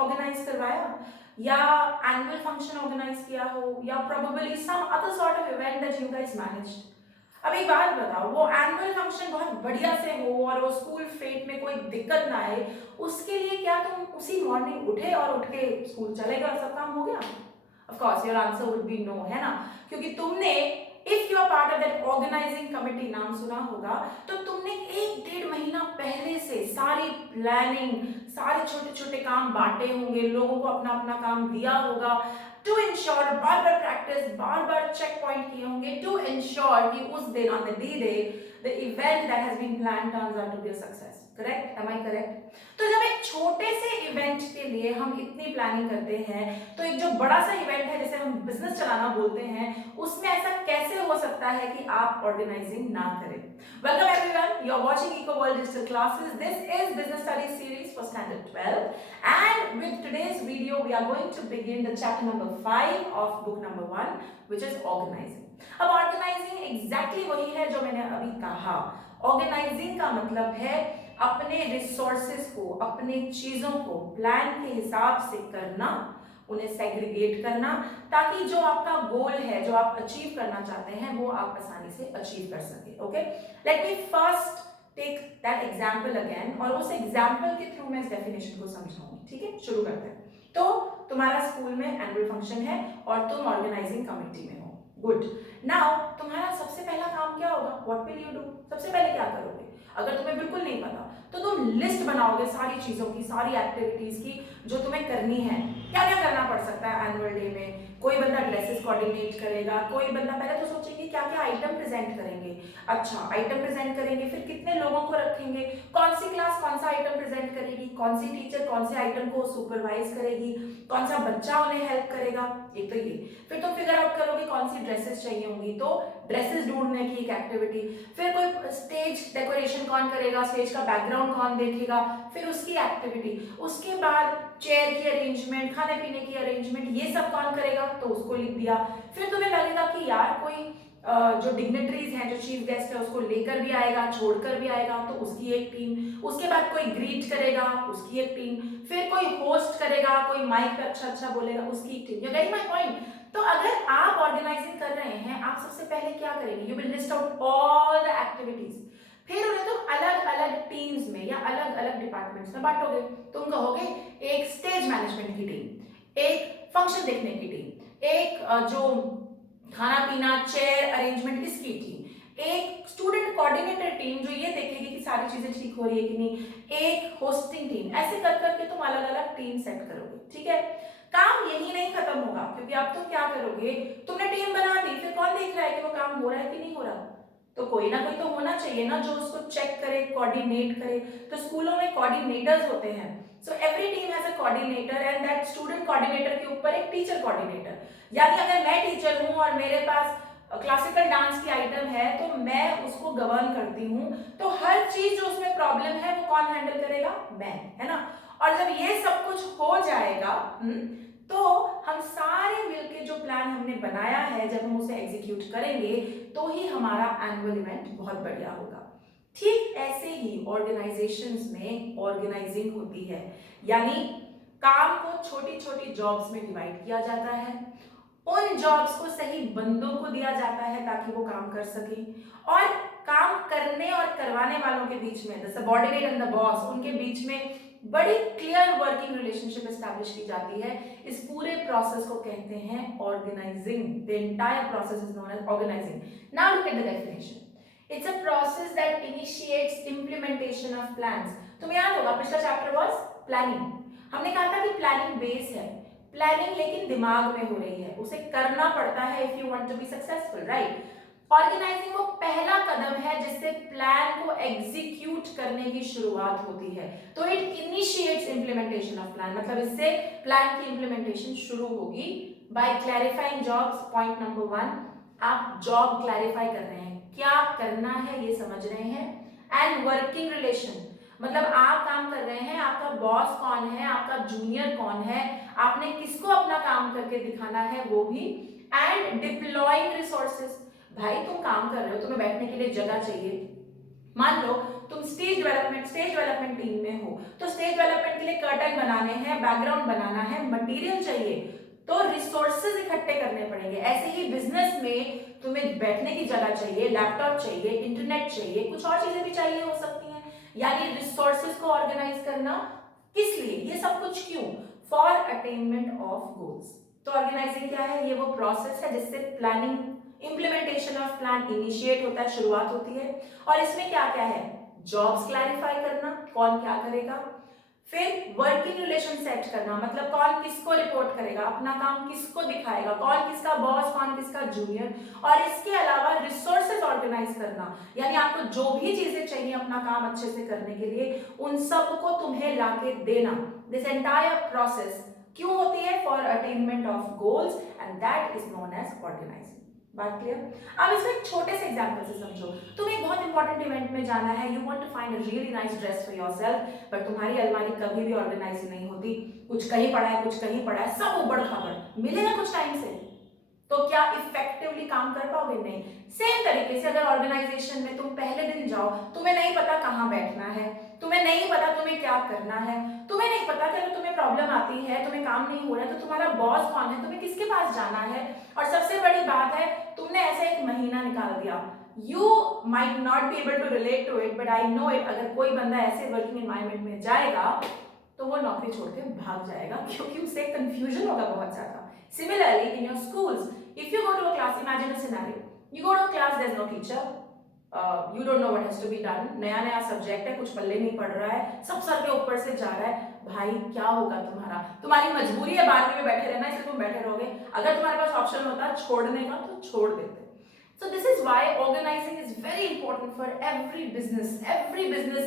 Organise करवाया, या annual function organise किया हो, या probably some other sort of event that you guys managed. अब एक बात बताओ, वो एनुअल फंक्शन बहुत बढ़िया से हो और वो स्कूल फेट में कोई दिक्कत ना आए, उसके लिए क्या तुम उसी मॉर्निंग उठे और उठ के स्कूल चले गए और सब काम हो गया? Of course your answer would be no, है ना, क्योंकि तुमने, if you are part of that organizing committee, नाम सुना होगा, तो तुमने 1-1.5 महीना पहले से सारी प्लानिंग, सारे छोटे छोटे काम बांटे होंगे, लोगों को अपना अपना काम दिया होगा, टू इंश्योर, बार बार प्रैक्टिस, बार बार चेक पॉइंट किए होंगे, टू इंश्योर कि उस दिन on the day the event that has been planned turns out to be a success. Correct? Am I correct? तो जब एक छोटे से इवेंट के लिए हम इतनी प्लानिंग करते हैं, तो एक जो बड़ा सा इवेंट है जिसे हम बिजनेस चलाना बोलते हैं, उसमें ऐसा कैसे हो सकता है कि आप ऑर्गेनाइजिंग ना करें? Welcome everyone, you are watching EcoWorld digital classes. This is business studies series for standard 12, and with today's video we are going to begin the chapter number 5 of book number 1, which is organizing. अब organising exactly वही है जो मैंने अभी कहा। Organising का मतलब है अपने रिसोर्सेस को, अपने चीजों को प्लान के हिसाब से करना, उन्हें सेग्रीगेट करना, ताकि जो आपका गोल है, जो आप अचीव करना चाहते हैं, वो आप आसानी से अचीव कर सके। Okay, let me first take that example again, और उस एग्जाम्पल के थ्रू मैं इस डेफिनेशन को समझाऊंगी। ठीक है, शुरू करते हैं। तो तुम्हारा स्कूल में एनुअल फंक्शन है और तुम ऑर्गेनाइजिंग कमेटी में हो। गुड। नाउ तुम्हारा सबसे पहला काम क्या होगा? What will you do? सबसे पहले क्या करोगे? अगर तुम्हें बिल्कुल नहीं पता तो तुम लिस्ट बनाओगे सारी चीजों की, सारी एक्टिविटीज की जो तुम्हें करनी है। क्या क्या करना पड़ सकता है एनुअल डे में? कोई बंदा ड्रेसेस कोऑर्डिनेट करेगा, कोई बंदा पहले तो सोचेंगे क्या क्या आइटम प्रेजेंट करेंगे। अच्छा, आइटम प्रेजेंट करेंगे, फिर कितने लोगों को रखेंगे, कौन सी क्लास कौन सा आइटम प्रेजेंट करेगी, कौन सी टीचर कौन से आइटम को सुपरवाइज करेगी, कौन सा बच्चा उन्हें हेल्प करेगा। एक तो ये, फिर तुम फिगर आउट करोगे कौन सी ड्रेसेस चाहिए होंगी, तो ड्रेसेस ढूंढने की एक एक्टिविटी। फिर कोई स्टेज डेकोरेशन कौन करेगा, स्टेज का बैकग्राउंड कौन देखेगा, फिर उसकी एक्टिविटी। उसके बाद चेयर की अरेंजमेंट, खाने पीने की अरेंजमेंट, ये सब कौन करेगा, तो उसको लिख दिया। फिर तुम्हें लगेगा कि यार कोई जो डिग्नेटरीज हैं, जो चीफ गेस्ट है, उसको लेकर भी आएगा, छोड़कर भी आएगा, तो उसकी एक टीम। उसके बाद कोई ग्रीट करेगा, उसकी एक टीम। फिर कोई होस्ट करेगा, कोई माइक पे अच्छा अच्छा बोलेगा, उसकी एक team. You get my point? तो अगर आप ऑर्गेनाइजिंग कर रहे हैं, आप सबसे पहले क्या करेंगे? You will list out all the activities, फिर उन्हें तुम अलग अलग टीम्स में या अलग अलग डिपार्टमेंट्स में बांटोगे। तुम कहोगे एक स्टेज मैनेजमेंट की टीम, एक फंक्शन देखने की टीम, एक जो खाना पीना चेयर अरेंजमेंट इसकी टीम, एक स्टूडेंट कोऑर्डिनेटर टीम जो ये देखेगी कि सारी चीजें ठीक हो रही है कि नहीं, एक होस्टिंग टीम। ऐसे कर करके तुम अलग अलग टीम सेट करोगे। ठीक है, काम यही नहीं खत्म होगा, क्योंकि अब तुम क्या करोगे? तुमने टीम बना दी, फिर कौन देख रहा है कि वो काम हो रहा है कि नहीं हो रहा? तो कोई ना कोई तो होना चाहिए ना जो उसको चेक करे, कोऑर्डिनेट करे। तो स्कूलों में कोऑर्डिनेटर्स होते हैं। So every team has a coordinator, and that student coordinator के ऊपर एक टीचर कोऑर्डिनेटर। यानी अगर मैं टीचर हूं और मेरे पास क्लासिकल डांस की आइटम है, तो मैं उसको गवर्न करती हूँ, तो हर चीज जो उसमें प्रॉब्लम है वो कौन हैंडल करेगा? मैं, है ना। और जब ये सब कुछ हो जाएगा, तो हम सारे मिलके जो प्लान हमने बनाया है, जब हम उसे एग्जीक्यूट करेंगे, तो ही हमारा एनुअल इवेंट बहुत बढ़िया होगा। ठीक ऐसे ही ऑर्गेनाइजेशंस में ऑर्गेनाइजिंग होती है, यानी काम को छोटी छोटी जॉब्स में डिवाइड किया जाता है, उन जॉब्स को सही बंदों को दिया जाता है ताकि वो काम कर सके, और काम करने और करवाने वालों के बीच में, the subordinate and the boss, उनके बीच में बड़ी क्लियर वर्किंग रिलेशनशिप एस्टैब्लिश की जाती है। इस पूरे प्रोसेस को कहते हैं organizing. The entire process is known as organizing. Now look at the definition. It's a process that initiates implementation of plans. तुम्हें याद होगा पिछला चैप्टर वाज प्लानिंग। हमने कहा था कि प्लानिंग बेस है, प्लानिंग लेकिन दिमाग में हो रही है, उसे करना पड़ता है if you want to be successful, right. Organizing वो पहला कदम है जिससे प्लान को एग्जीक्यूट करने की शुरुआत होती है। तो it initiates implementation of plan, मतलब इससे प्लान की इंप्लीमेंटेशन शुरू होगी by clarifying jobs. Point number 1, आप जॉब क्लैरिफाई कर रहे हैं, क्या करना है ये समझ रहे हैं। एंड वर्किंग रिलेशन, मतलब आप काम कर रहे हैं, आपका बॉस कौन है, आपका जूनियर कौन है, आपने किसको अपना काम करके दिखाना है, वो भी। एंड डिप्लॉइंग रिसोर्सेज, भाई तुम काम कर रहे हो, तुम्हें बैठने के लिए जगह चाहिए, मान लो तुम स्टेज डेवलपमेंट टीम में हो, तो स्टेज डेवलपमेंट के लिए कर्टन बनाने हैं, बैकग्राउंड बनाना है, मटेरियल चाहिए, तो रिसोर्सेज इकट्ठे करने पड़ेंगे। ऐसे ही बिजनेस में तुम्हें बैठने की जगह चाहिए, लैपटॉप चाहिए, इंटरनेट चाहिए, कुछ और चीजें भी चाहिए हो सकती हैं। यानी रिसोर्सेज को ऑर्गेनाइज करना किस लिए, ये सब कुछ क्यों, फॉर अटेनमेंट ऑफ गोल्स। तो ऑर्गेनाइजिंग क्या है, ये वो प्रोसेस है जिससे planning, implementation of plan initiate होता है, शुरुआत होती है। और इसमें क्या क्या है, जॉब्स क्लैरिफाई करना, कौन क्या करेगा, फिर वर्किंग रिलेशन सेट करना, मतलब कौन किसको रिपोर्ट करेगा, अपना काम किसको दिखाएगा, कौन किसका बॉस, कौन किसका जूनियर, और इसके अलावा रिसोर्सेज ऑर्गेनाइज करना, यानी आपको जो भी चीजें चाहिए अपना काम अच्छे से करने के लिए, उन सबको तुम्हें लाके देना। दिस एंटायर प्रोसेस क्यों होती है, for attainment of goals, and that is known as organizing. बात क्लियर। अब इसमें एक छोटे से एग्जांपल से समझो। तुम एक बहुत इंपॉर्टेंट इवेंट में जाना है, you want to find a really nice dress for yourself, but तुम्हारी अलमारी कभी भी ऑर्गेनाइज नहीं होती, कुछ कहीं पड़ा है, कुछ कहीं पड़ा है, सब ऊबड़ खाबड़ मिलेगा कुछ टाइम से, तो क्या इफेक्टिवली काम कर पाओगे, नहीं। सेम तरीके से अगर ऑर्गेनाइजेशन में तुम पहले दिन जाओ, तुम्हें नहीं पता कहाँ बैठना है, तुम्हें नहीं पता तुम्हें क्या करना है, तुम्हें नहीं पता कि अगर तुम्हें प्रॉब्लम आती है, तुम्हें काम नहीं हो रहा है, तो तुम्हारा बॉस कौन है, तुम्हें किसके पास जाना है, और सबसे बड़ी बात है तुमने ऐसे एक महीना निकाल दिया। You might not be able to relate to it, but I know it, अगर कोई बंदा ऐसे वर्किंग एनवायरमेंट में जाएगा तो वो नौकरी छोड़ के भाग जाएगा, क्योंकि उसे कंफ्यूजन होगा बहुत ज्यादा। Similarly, in your schools, if you go to a class, imagine a scenario. You go to a class, there's no teacher. You don't know what has to be done. नया नया सब्जेक्ट है, कुछ पल्ले नहीं पड़ रहा है, सब सर के ऊपर से जा रहा है। भाई क्या होगा तुम्हारा, तुम्हारी मजबूरी है 12वीं में बैठे रहना, इसलिए तुम बैठे रहोगे। अगर तुम्हारे पास ऑप्शन होता छोड़ने का तो छोड़ देते। So this is why organizing is very important for every business.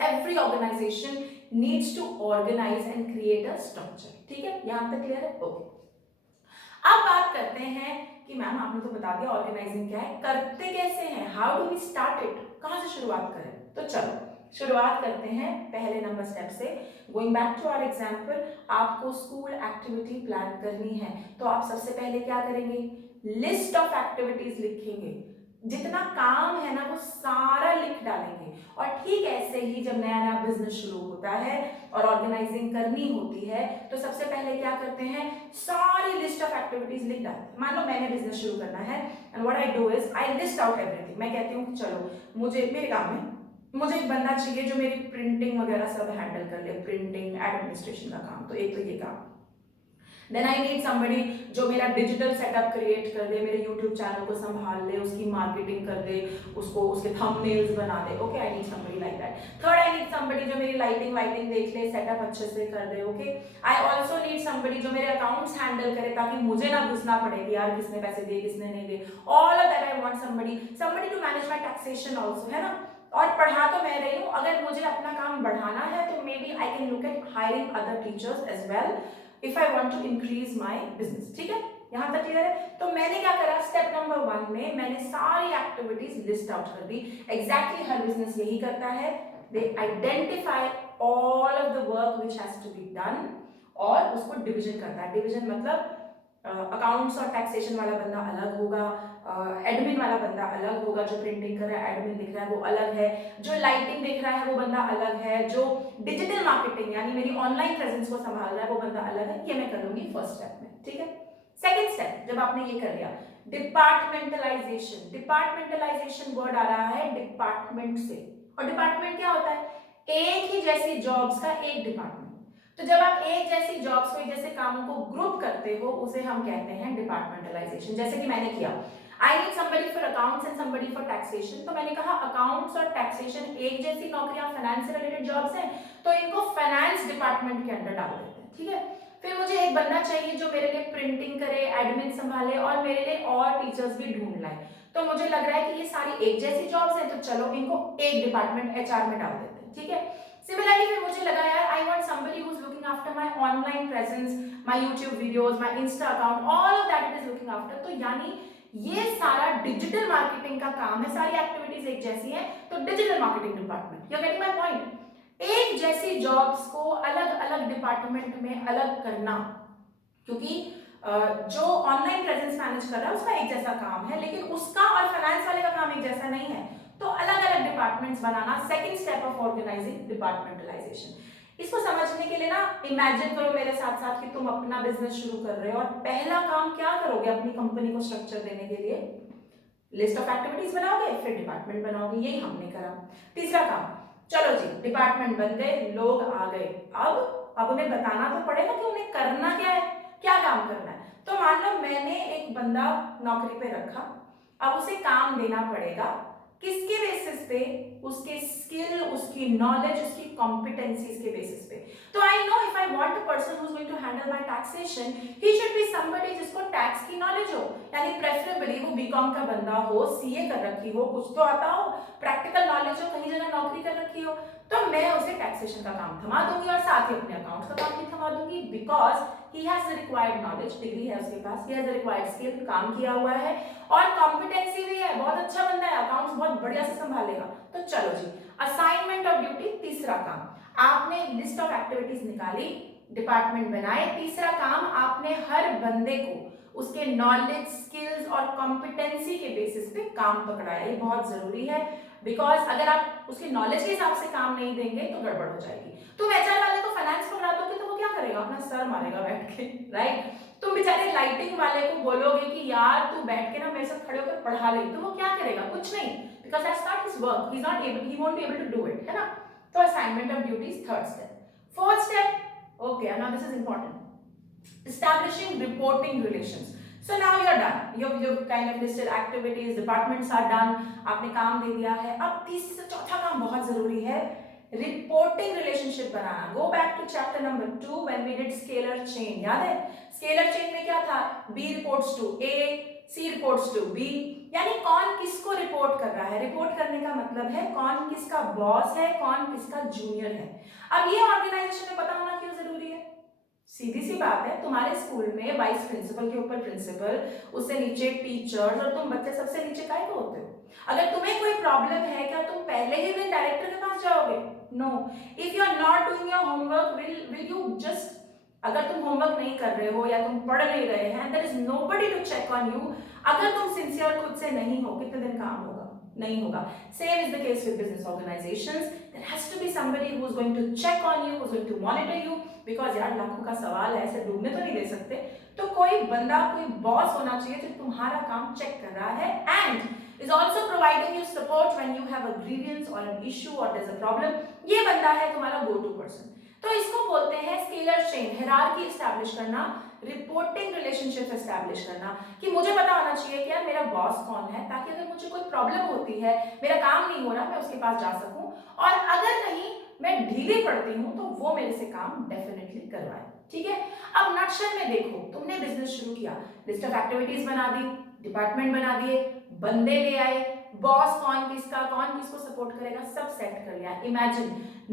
Every organization needs to organize and create a structure. ठीक है, यहाँ तक क्लियर है? ओके। अब बात करते हैं कि मैम आपने तो बता दिया ऑर्गेनाइजिंग क्या है, करते कैसे हैं, how do we start it, कहां से शुरुआत करें। तो चलो शुरुआत करते हैं पहले नंबर स्टेप से। Going back to our example, आपको स्कूल एक्टिविटी प्लान करनी है, तो आप सबसे पहले क्या करेंगे, लिस्ट ऑफ एक्टिविटीज लिखेंगे, जितना काम है ना वो सारा लिख डालेंगे। और ठीक ऐसे ही जब नया नया बिजनेस शुरू होता है और ऑर्गेनाइजिंग करनी होती है, तो सबसे पहले क्या करते हैं, सारी लिस्ट ऑफ एक्टिविटीज लिख डालते हैं। मान लो मैंने बिजनेस शुरू करना है, and what I do is I list out everything. मैं कहती हूँ चलो मुझे मेरे काम में मुझे एक बंदा चाहिए जो मेरी प्रिंटिंग वगैरह सब हैंडल कर ले, प्रिंटिंग एडमिनिस्ट्रेशन का काम, तो एक तो ये काम। देन आई नीड समबडी जो मेरा डिजिटल सेटअप क्रिएट कर दे, मेरे यूट्यूब चैनल को संभाल ले, उसकी मार्केटिंग कर दे, उसको उसके थंबनेल्स बना दे। Okay, I need somebody like that. Third, I need somebody जो मेरी लाइटिंग वाइटिंग देख ले, सेटअप अच्छे से कर दे। Okay, I also need somebody जो मेरे अकाउंट्स हैंडल करे, ताकि मुझे ना घुसना पड़े कि यार किसने पैसे दिए किसने नहीं दिए। All of that I want somebody to manage my taxation also, है ना। और पढ़ा तो मैं रही हूँ, अगर मुझे अपना काम बढ़ाना है तो maybe I can look at hiring other teachers as well if I want to increase my business। ठीक है, यहां तक क्लियर है। तो मैंने क्या करा, स्टेप नंबर 1 में मैंने सारी एक्टिविटीज लिस्ट आउट कर दी। एग्जैक्टली हर बिजनेस यही करता है, they identify all of the work which has to be done, और उसको डिवीजन करता है। डिवीजन मतलब अकाउंट्स और टैक्सेशन वाला बंदा अलग होगा, एडमिन वाला बंदा अलग होगा, जो प्रिंटिंग कर रहा है एडमिन दिख रहा है वो अलग है, जो लाइटिंग देख रहा है वो बंदा अलग है, जो डिजिटल मार्केटिंग यानी मेरी ऑनलाइन प्रेजेंस को संभाल रहा है वो बंदा अलग है। ये मैं कर लूंगी फर्स्ट स्टेप में। ठीक है, सेकेंड स्टेप, जब आपने ये कर लिया, डिपार्टमेंटलाइजेशन। डिपार्टमेंटलाइजेशन वर्ड आ रहा है डिपार्टमेंट से, और डिपार्टमेंट क्या होता है, एक ही जैसी जॉब्स का एक डिपार्टमेंट। तो जब आप एक जैसी जॉब्स को, एक जैसे कामों को ग्रुप करते हो, उसे हम कहते हैं डिपार्टमेंटलाइजेशन। जैसे कि मैंने किया, आई need somebody for accounts and somebody for taxation, तो मैंने कहा अकाउंट्स और टैक्सेशन एक जैसी नौकरियां, फाइनेंस से रिलेटेड जॉब्स हैं, तो इनको फाइनेंस डिपार्टमेंट के अंडर डाल देते हैं। ठीक है, फिर मुझे एक बंदा चाहिए जो मेरे लिए प्रिंटिंग करे, एडमिन संभाले, और मेरे लिए और टीचर्स भी ढूंढ लाए। तो मुझे लग रहा है कि ये सारी एक जैसी जॉब्स हैं, तो चलो इनको एक डिपार्टमेंट एचआर में डाल देते हैं। ठीक है, सिमिलरली फिर मुझे लगा यार आई want somebody who is looking after my online presence, my YouTube videos, my Insta account, all of that it is looking after. तो यानी ये सारा डिजिटल मार्केटिंग का काम है, सारी एक्टिविटीज एक जैसी हैं, तो digital marketing department. You are getting my point. एक जैसी जॉब्स को अलग अलग डिपार्टमेंट में अलग करना, क्योंकि जो ऑनलाइन प्रेजेंस मैनेज कर रहा है उसका एक जैसा काम है, लेकिन उसका और फाइनेंस वाले का काम एक जैसा नहीं है, तो अलग अलग डिपार्टमेंट डिपार्टमेंट्स बनाना, second step of organizing departmentalization. इसको समझने के लिए ना इमेजिन करो मेरे साथ साथ कि तुम अपना बिजनेस शुरू कर रहे हो और पहला काम क्या करोगे अपनी कंपनी को स्ट्रक्चर देने के लिए? लिस्ट ऑफ एक्टिविटीज बनाओगे, फिर डिपार्टमेंट बनाओगे, यही हमने करा। तीसरा काम, चलो जी डिपार्टमेंट बन गए, लोग आ गए, अब उन्हें बताना तो पड़ेगा कि उन्हें करना क्या है, क्या काम करना है। तो मान लो मैंने एक बंदा नौकरी पे रखा, अब उसे काम देना पड़ेगा, किसके बेसिस पे? उसके स्किल, उसकी नॉलेज, उसकी कॉम्पिटेंसीज के बेसिस पे। तो I know if I want a person who is going to handle my taxation, he should be somebody जिसको टैक्स की नॉलेज हो, यानी प्रेफरेबली वो बीकॉम का बंदा हो, सीए कर रखी हो, कुछ तो आता हो, प्रैक्टिकल नॉलेज हो, कहीं जगह नौकरी कर रखी हो। तो मैं उसे टैक्सेशन का काम थमा दूंगी और साथ ही अपने अकाउंट्स का काम भी थमा दूंगी, because he has the required knowledge, degree है उसके पास, he has the required skill, काम किया हुआ है और कॉम्पिटेंसी भी है, बहुत अच्छा बंदा है, अकाउंट्स बहुत बढ़िया से संभालेगा। तो चलो जी, असाइनमेंट ऑफ ड्यूटी, तीसरा काम, आपने लिस्ट ऑफ एक्टिविटीज निकाली, डिपार्टमेंट बनाए। तीसरा काम, आपने हर बंदे को उसके नॉलेज, स्किल्स और कॉम्पिटेंसी के बेसिस पे काम पकड़ाया। ये बहुत जरूरी है, बिकॉज अगर आप उसके नॉलेज के हिसाब से काम नहीं देंगे तो गड़बड़ हो जाएगी। तुम एचआर वाले को फाइनेंस पकड़ा दोगे तो वो क्या करेगा? अपना सर मारेगा बैठ के, राइट? तुम बेचारे लाइटिंग वाले को बोलोगे कि यार तू बैठ के ना मेरे साथ खड़े होकर पढ़ा ले, तो वो क्या करेगा? कुछ नहीं, because that's not his work, he is not able, he won't be able to do it, है ना? तो assignment of duties, third step. Fourth step, okay, now this is important, establishing reporting relations. So now you're done, you've kind of listed activities, departments are done, आपने काम दे दिया है। अब तीसरा चौथा काम बहुत जरूरी है, रिपोर्टिंग रिलेशनशिप बनाना। Go back to chapter number 2 when we did scalar chain, याद है? स्केलर चेन में क्या था? B reports to A, C reports to B, यानी कौन किसको रिपोर्ट कर रहा है। रिपोर्ट करने का मतलब है कौन किसका बॉस है, कौन किसका जूनियर है। अब ये ऑर्गेनाइजेशन में पता होना क्यों जरूरी है? सीधी सी बात है, तुम्हारे स्कूल में वाइस प्रिंसिपल के ऊपर प्रिंसिपल, उससे नीचे टीचर्स, और तुम बच्चे सबसे नीचे काहे को होते हो? अगर तुम्हें कोई प्रॉब्लम है, क्या तुम पहले ही दिन डायरेक्टर के पास जाओगे? No. If you are not doing your homework, will you just, अगर तुम होमवर्क नहीं कर रहे हो या तुम पढ़ नहीं रहे हैं, there is nobody to check on you. अगर तुम सिंसियर खुद से नहीं हो, कितने दिन काम होगा? नहीं होगा। Same is the case with business organizations. There has to be somebody who is going to check on you, who is going to monitor you, because यार लाखों का सवाल है, ऐसे डूबने तो नहीं दे सकते। तो कोई बंदा, कोई बॉस होना चाहिए जो तुम्हारा काम चेक कर रहा है and is also providing you support when you have a grievance or an issue or there's a problem. ये बंदा है तुम्हारा go to person। तो इसको बोलते हैं स्केलर चेन, हायरार्की एस्टैब्लिश करना, रिपोर्टिंग रिलेशनशिप एस्टैब्लिश करना, कि मुझे पता होना चाहिए कि यार मेरा बॉस कौन है, ताकि अगर मुझे कोई प्रॉब्लम होती है, मेरा काम नहीं हो रहा, मैं उसके पास जा सकूं, और अगर कहीं मैं ढीली पड़ती हूं तो वो मेरे से काम डेफिनेटली करवाए। ठीक है? अब नटशल में देखो, तुमने बिजनेस शुरू किया, लिस्ट ऑफ एक्टिविटीज बना दी, डिपार्टमेंट बना दिए, बंदे ले आए, बॉस कौन किसका, कौन किसको सपोर्ट करेगा, सब सेट कर लिया। Imagine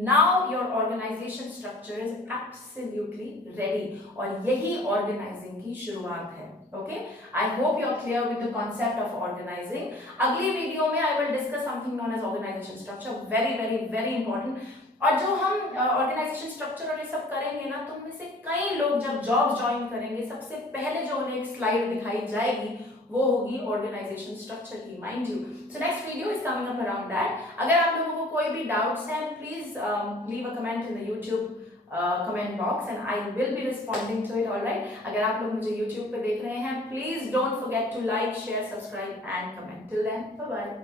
now your organisation structure is absolutely ready, और यही ऑर्गेनाइजिंग की शुरुआत है। Okay, I hope you are clear with the concept of organising. अगली वीडियो में I will discuss something known as organisation structure, very very very important. और जो हम ऑर्गेनाइजेशन स्ट्रक्चर और ये सब करेंगे ना, तो उनमें से कई लोग जब जॉब ज्वाइन करेंगे, सबसे पहले जो उन्हें एक स्लाइड दिखाई जाएगी वो होगी ऑर्गेनाइजेशन स्ट्रक्चर की, mind you. So next video is coming up around that. अगर आप लोगों को कोई भी डाउट्स हैं, please leave a comment in the YouTube comment box and I will be responding to it, alright? अगर आप लोग मुझे यूट्यूब पे देख रहे हैं, please don't forget to like, share, subscribe and comment. Till then, bye bye.